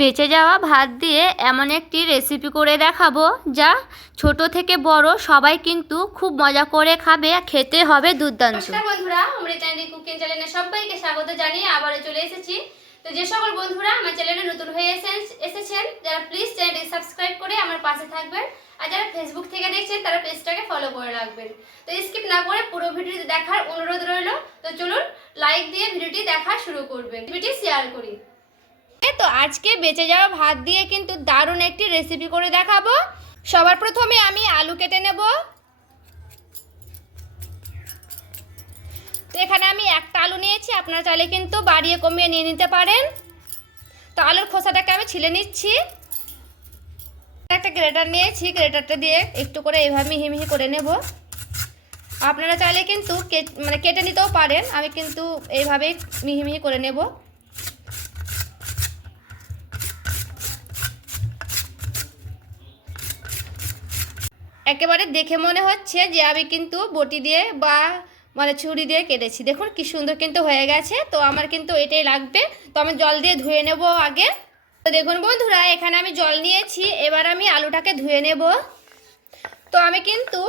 বেঁচে যাওয়া ভাত দিয়ে এমন একটি রেসিপি করে দেখাবো যা ছোট থেকে বড় সবাই কিন্তু খুব মজা করে খাবে, খেতে হবে দুর্দান্ত। নমস্কার বন্ধুরা, আমরা চ্যানেল কুকিং চ্যানেলে সবাইকে স্বাগত জানিয়ে আবারও চলে এসেছি। তো যে সকল বন্ধুরা আমার চ্যানেলে নতুন হয়ে এসেছেন যারা প্লিজ চ্যানেলটি সাবস্ক্রাইব করে আমার পাশে থাকবেন, আর যারা ফেসবুক থেকে দেখছেন তারা পেজটাকে ফলো করে রাখবেন। তো স্কিপ না করে পুরো ভিডিওটি দেখার অনুরোধ রইল। তো চলুন লাইক দিয়ে ভিডিওটি দেখা শুরু করবেন, ভিডিওটি শেয়ার করি। তো আজকে বেঁচে যাওয়া ভাত দিয়ে কিন্তু দারুণ একটি রেসিপি করে দেখাবো। সবার প্রথমে আমি আলু কেটে নেব। তো এখানে আমি একটা আলু নিয়েছি, আপনারা চাইলে কিন্তু বাড়িয়ে কমিয়ে নিয়ে নিতে পারেন। তো আলুর খোসাটাকে আমি ছিলে নিচ্ছি। একটা গ্রেটার নিয়েছি, গ্রেটারটা দিয়ে একটু করে এইভাবে মিহি মিহি করে নেব। আপনারা চাইলে কিন্তু কেটে নিতেও পারেন, আমি কিন্তু এইভাবেই মিহি মিহি করে নেব। একেবারে দেখে মনে হচ্ছে যে আমি কিন্তু বটি দিয়ে বা ছুরি দিয়ে কেটেছি। দেখুন কি সুন্দর কিন্তু হয়ে গেছে। তো আমার কিন্তু এটাই লাগবে। তো আমি জল দিয়ে ধুয়ে নেব আগে। তো দেখুন বন্ধুরা, এখানে আমি জল নিয়েছি, এবার আমি আলুটাকে ধুয়ে নেব। তো আমি কিন্তু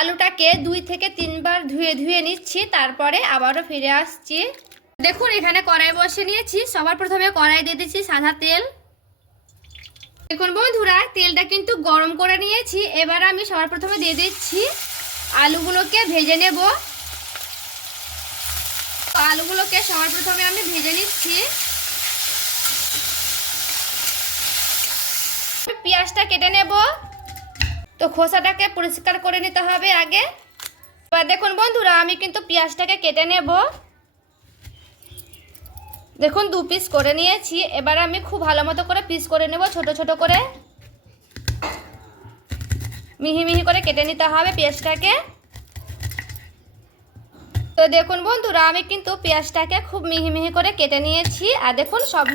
আলুটাকে 2 থেকে 3 বার ধুয়ে নিচ্ছি, তারপরে আবারও ফিরে আসছি। দেখুন এখানে কড়াই বসে নিয়েছি। সবার প্রথমে কড়াই দিয়ে দিচ্ছি সাদা তেল। দেখুন বন্ধুরা, তেলটা কিন্তু গরম করে নিয়েছি। এবার আমি সবার প্রথমে দিয়ে দিচ্ছি আলুগুলোকে ভেজে নেব। আলুগুলোকে সবার প্রথমে আমি ভেজে নিচ্ছি। পেঁয়াজটা কেটে নেব। তো খোসাটাকে পরিষ্কার করে নিতে হবে আগে। এবার দেখুন বন্ধুরা, আমি কিন্তু পেঁয়াজটাকে কেটে নেব। দেখুন 2 পিস করে নিয়েছি। এবার আমি খুব ভালো মতো করে পিস করে নেব, ছোট ছোট করে মিহি মিহি করে কেটে নিতে হবে পেঁয়াজটাকে। তো দেখুন বন্ধুরা, আমি কিন্তু পেঁয়াজটাকে খুব মিহি মিহি করে কেটে নিয়েছি। আর দেখুন সব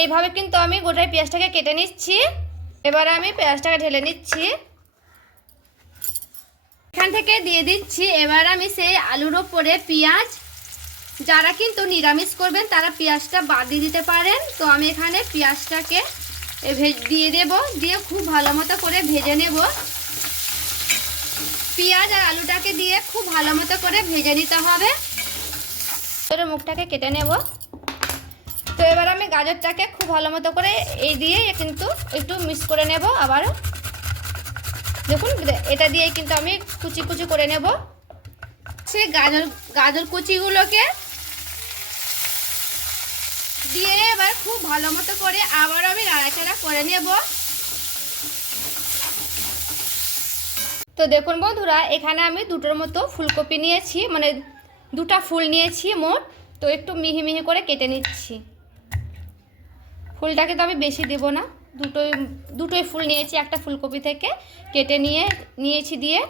এইভাবে কিন্তু আমি গোটাই পেঁয়াজটাকে কেটে নিচ্ছি। এবার আমি পেঁয়াজটাকে ঢেলে নিচ্ছি, এখান থেকে দিয়ে দিচ্ছি। এবার আমি সেই আলুর ওপরে পেঁয়াজ, যারা কিন্তু নিরামিষ করবেন তারা পেঁয়াজটা বাদ দিয়ে দিতে পারেন। তো আমি এখানে পেঁয়াজটাকে দিয়ে দেব, দিয়ে খুব ভালো মতো করে ভেজে নেব। পেঁয়াজ আর আলুটাকে দিয়ে খুব ভালো মতো করে ভেজে নিতে হবে। এবার মুখটাকে কেটে নেব। তো এবার আমি গাজরটাকে খুব ভালো মতো করে এই দিয়ে কিন্তু একটু মিক্স করে নেব। আবারও দেখুন এটা দিয়ে কিন্তু আমি কুচি কুচি করে নেব। সেই গাজর কুচিগুলোকে দিয়ে এবার খুব ভালো মতো করে আবার আমি নাড়াচাড়া করে নেব। তো দেখুন বন্ধুরা, এখানে আমি দুটোর মতো ফুলকপি নিয়েছি, 2টা ফুল নিয়েছি মোট। তো একটু মিহি মিহি করে কেটে নিচ্ছি। ফুলটাকে তো আমি বেশি দেব না, দুটোই ফুল নিয়েছি একটা ফুলকপি থেকে, কেটে নিয়েছি দিয়ে।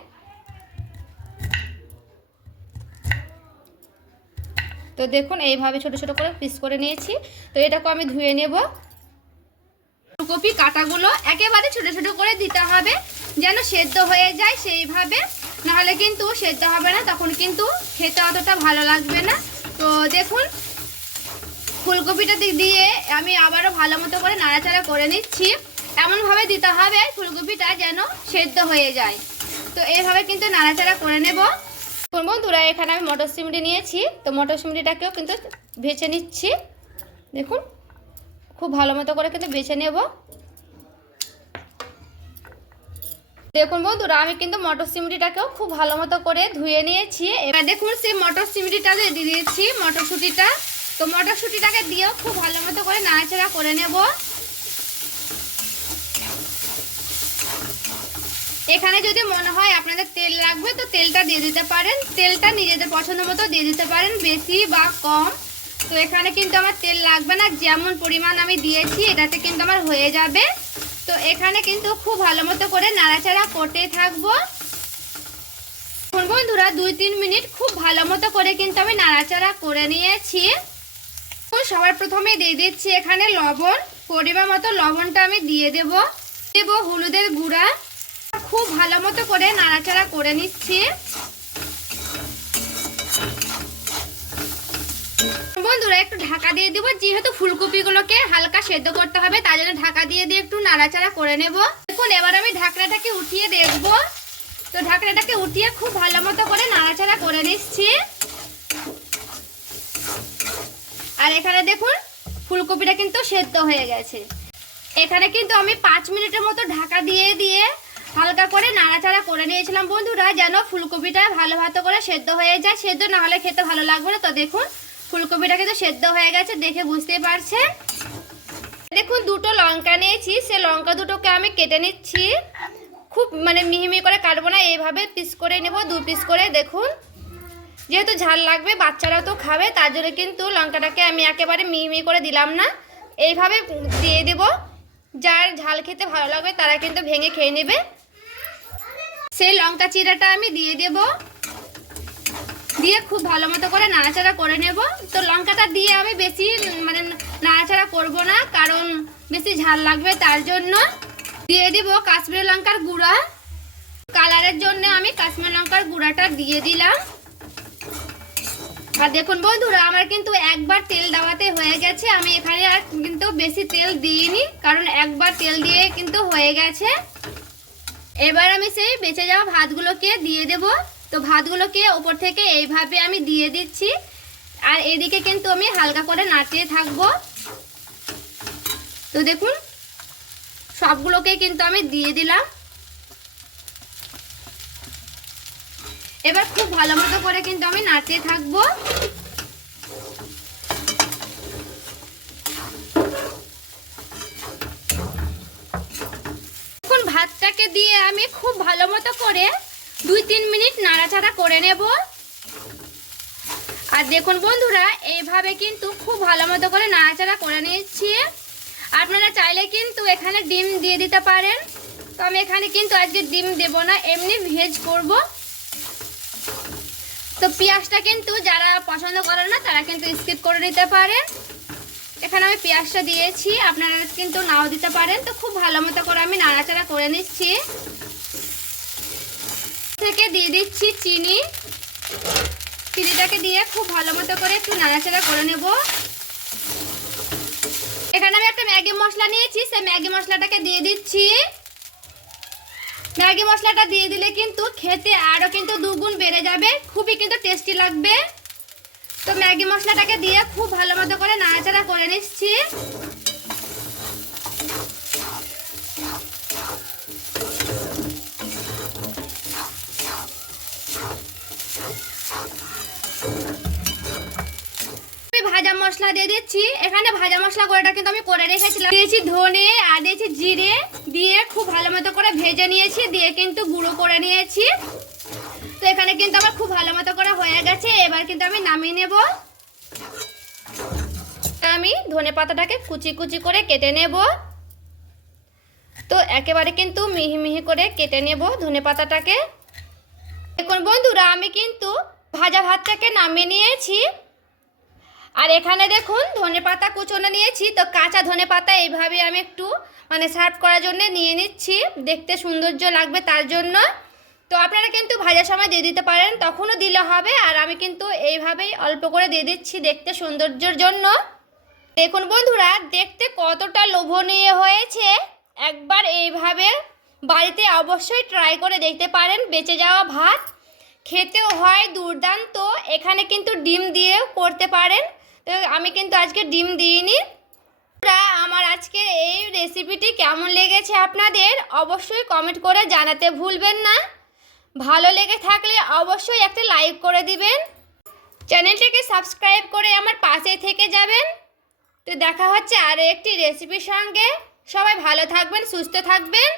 তো দেখুন এইভাবে ছোট ছোট করে পিস করে নিয়েছি। তো এটাকে আমি ধুয়ে নেব। ফুলকপি কাটাগুলো একেবারে ছোট ছোট করে দিতে হবে, যেন সেদ্ধ হয়ে যায় সেইভাবে, নাহলে কিন্তু সেদ্ধ হবে না, তখন কিন্তু খেতে অতটা ভালো লাগবে না। তো দেখুন ফুলকপিটা দিয়ে আমি আবারও ভালো মতো করে নাড়াচাড়া করে নিচ্ছি। এমনভাবে দিতে হবে ফুলকপিটা যেন সেদ্ধ হয়ে যায়। তো এইভাবে কিন্তু নাড়াচাড়া করে নেব। বন্ধুরা, এখানে আমি মটরশুঁটি নিয়েছি। তো মটরশুঁটিটাকেও কিন্তু ভেজে নিচ্ছি। দেখুন খুব ভালো মতো করে কিন্তু বেছে নেব। দেখুন বন্ধুরা, আমি কিন্তু মটরশুঁটিটাকেও খুব ভালো মতো করে ধুয়ে নিয়েছি। এবার দেখুন সেই মটরশুঁটিটা দিয়ে দিয়েছি মটরশুঁটিটা। তো মটরশুঁটিটাকে দিয়েও খুব ভালো মতো করে নাড়াচাড়া করে নেব। এখানে যদি মনে হয় আপনাদের তেল লাগবে তো তেলটা দিয়ে দিতে পারেন, তেলটা নিজেদের পছন্দ মতো দিয়ে দিতে পারেন, বেশি বা কম। তো এখানে কিন্তু আমার তেল লাগবে না, যেমন পরিমাণ আমি দিয়েছি এটাতে কিন্তু আমার হয়ে যাবে। তো এখানে কিন্তু খুব ভালো মতো করে নাড়াচাড়া করতে থাকবো। বন্ধুরা 2-3 মিনিট খুব ভালো মতো করে কিন্তু আমি নাড়াচাড়া করে নিয়েছি। সবার প্রথমে দিয়ে দিচ্ছি এখানে লবণ, পরিমাণ মতো লবণটা আমি দিয়ে দেব হলুদের গুঁড়া। খুব ভালো মতো করে নাড়াচাড়া করে নিচ্ছি। বন্ধুরা একটু ঢাকা দিয়ে দিব, যেহেতু ফুলকপিগুলোকে হালকা সেদ্ধ করতে হবে তার জন্য ঢাকা দিয়ে একটু নাড়াচাড়া করে নেব। দেখুন এবার আমি ঢাকনাটাকে উঠিয়ে দেখব। তো ঢাকনাটাকে উঠিয়ে খুব ভালো মতো করে নাড়াচাড়া করে নিচ্ছি। আর এখানে দেখুন ফুলকপিটা কিন্তু সেদ্ধ হয়ে গেছে। এখানে কিন্তু আমি 5 মিনিটের মতো ঢাকা দিয়ে হালকা করে নাড়াচাড়া করে নিয়েছিলাম বন্ধুরা, যেন ফুলকপিটা ভালো করে সেদ্ধ হয়ে যায়। সেদ্ধ না হলে খেতে ভালো লাগবে না। তো দেখুন ফুলকপিটা কিন্তু সেদ্ধ হয়ে গেছে, দেখে বুঝতেই পারছেন। দেখুন দুটো লঙ্কা নিয়েছি, সে লঙ্কা দুটোকে আমি কেটে নিচ্ছি। খুব মিহি করে কাটবো না, এইভাবে পিস করে নেব, 2 পিস করে। দেখুন যেহেতু ঝাল লাগবে, বাচ্চারা তো খাবে, তার জন্য কিন্তু লঙ্কাটাকে আমি একেবারে মিহি করে দিলাম না, এইভাবে দিয়ে দেব। যার ঝাল খেতে ভালো লাগবে তারা কিন্তু ভেঙে খেয়ে নেবে। সেই লঙ্কা চিরাটা আমি দিয়ে দেব, দিয়ে খুব ভালো মতো করে নাড়াচাড়া করে নেব। তো লঙ্কাটা দিয়ে আমি বেশি নাড়াচাড়া করব না, কারণ বেশি ঝাল লাগবে, তার জন্য দিয়ে দিব কাশ্মীরি লঙ্কার গুঁড়া। কালারের জন্য আমি কাশ্মীরি লঙ্কার গুঁড়াটা দিয়ে দিলাম। আর দেখুন বন্ধুরা আমার কিন্তু একবার তেল দেওয়াতে হয়ে গেছে, আমি এখানে আর কিন্তু বেশি তেল দিইনি, কারণ একবার তেল দিয়ে কিন্তু হয়ে গেছে। এবার আমি সেই বেঁচে যাওয়া ভাতগুলোকে দিয়ে দেব। তো ভাতগুলোকে ওপর থেকে এইভাবে আমি দিয়ে দিচ্ছি, আর এদিকে কিন্তু আমি হালকা করে নাড়তে থাকবো। তো দেখুন সবগুলোকে কিন্তু আমি দিয়ে দিলাম। এবার খুব ভালো মতো করে কিন্তু আমি নাড়তে থাকবো। এখন ভাতটাকে দিয়ে আমি খুব ভালো মতো করে 2-3 মিনিট নাড়াচাড়া করে নেব। আর দেখুন বন্ধুরা এইভাবে কিন্তু খুব ভালো মতো করে নাড়াচাড়া করে নিচ্ছি। আপনারা চাইলে কিন্তু এখানে ডিম দিয়ে দিতে পারেন, তো আমি এখানে কিন্তু আজকে ডিম দেব না, এমনি ভেজ করব। তো পেঁয়াজটা কিন্তু যারা পছন্দ করেন না তারা কিন্তু স্কিপ করে দিতে পারেন। এখানে আমি পেঁয়াজটা দিয়েছি, আপনারা কিন্তু নাও দিতে পারেন। তো খুব ভালো মতো করে আমি নাড়াচাড়া করে নিচ্ছি। থেকে দিয়ে দিচ্ছি চিনি, চিনিটাকে দিয়ে খুব ভালো মতো করে একটু নাড়াচাড়া করে নেব। এখানে আমি একটা ম্যাগি মশলা নিয়েছি, সেই ম্যাগি মশলাটাকে দিয়ে দিচ্ছি। ম্যাগি মশলাটা দিয়ে দিলে কিন্তু খেতে আরও কিন্তু 2 গুণ বেড়ে যাবে, খুবই কিন্তু টেস্টি লাগবে। তো ম্যাগি মশলাটাকে দিয়ে খুব ভালো মতো করে নাড়াচাড়া করে নিচ্ছি। ভাজা মশলা দিয়ে দিচ্ছি। এখানে ভাজা মশলা করেটা কিন্তু আমি করে রেখেছিলাম। দিয়েছি ধনে আর দিয়েছি জিরে, দিয়ে খুব ভালো মতো করে ভেজে নিয়েছি, দিয়ে কিন্তু গুঁড়ো করে নিয়েছি। তো এখানে কিন্তু আমার খুব ভালো মতো করে হয়ে গেছে। এবার কিন্তু আমি নামিয়ে নেব। আমি ধনে পাতাটাকে কুচি কুচি করে কেটে নেব। তো একেবারে কিন্তু মিহি মিহি করে কেটে নেব ধনে পাতাটাকে। এখন বন্ধুরা আমি কিন্তু ভাজা ভাতটাকে নামিয়ে নিয়েছি। আর এখানে দেখুন ধনেপাতা কুচনো নিয়েছি। তো কাঁচা ধনেপাতা এইভাবে আমি একটু সার্ভ করার জন্য নিয়ে নিচ্ছি, দেখতে সৌন্দর্য লাগবে তার জন্য। তো আপনারা কিন্তু ভাজার সময় দিয়ে দিতে পারেন, তখনও দিলে হবে। আর আমি কিন্তু এইভাবেই অল্প করে দিয়ে দিচ্ছি দেখতে সৌন্দর্যের জন্য। দেখুন বন্ধুরা দেখতে কতটা লোভনীয় হয়েছে, একবার এইভাবে বাড়িতে অবশ্যই ট্রাই করে দেখতে পারেন। বেঁচে যাওয়া ভাত খেতেও হয় দুর্দান্ত। এখানে কিন্তু ডিম দিয়েও করতে পারেন, তো আমি কিন্তু আজকে ডিম দিইনি। আমার আজকের এই রেসিপিটি কেমন লেগেছে আপনাদের অবশ্যই কমেন্ট করে জানাতে ভুলবেন না। ভালো লেগে থাকলে অবশ্যই একটা লাইক করে দিবেন, চ্যানেলটাকে সাবস্ক্রাইব করে আমার পাশে থেকে যাবেন। তো দেখা হচ্ছে আরও একটি রেসিপির সঙ্গে। সবাই ভালো থাকবেন, সুস্থ থাকবেন।